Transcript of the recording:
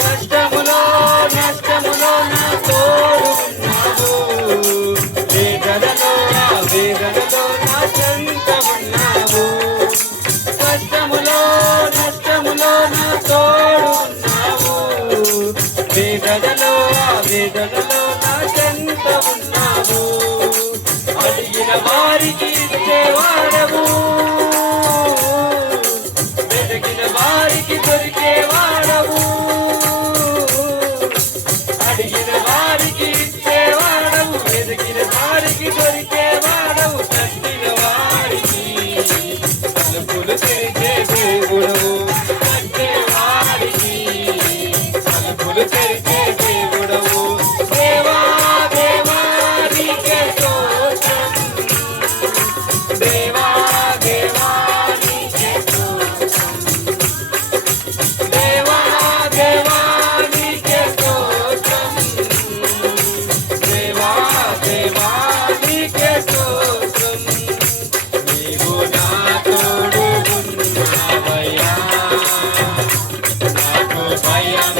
కష్టములో నష్టములో నా తోడు ఉన్నావు, వేదనలో నా వేదనలో నా చెంత ఉన్నావు. కష్టములో నష్టములో నా తోడు ఉన్నావు, వేదనలో వేదనలో నా చెంత ఉన్నావు. అడిగిన వారికి ఇచ్చేవాడవు, వెతికిన వారికి దొరికేవాడవు. అడిగిన వారికి ఇచ్చేవాడవు, వెతికిన వారికి దొరికేవాడవు. తట్టిన వారికి తలుపులు తెరిచే దేవుడవు, తట్టే వారికి తలుపులు తెరిచే దేవుడవు. దేవా దేవా నీకే స్తోత్రం, దేవా దేవా నీకే స్తోత్రం, దేవా దేవా నీకే స్తోత్రం, దేవా దేవా నీకే స్తోత్రం. నీవు నా తోడు ఉన్నావయ్యా, నాకు భయం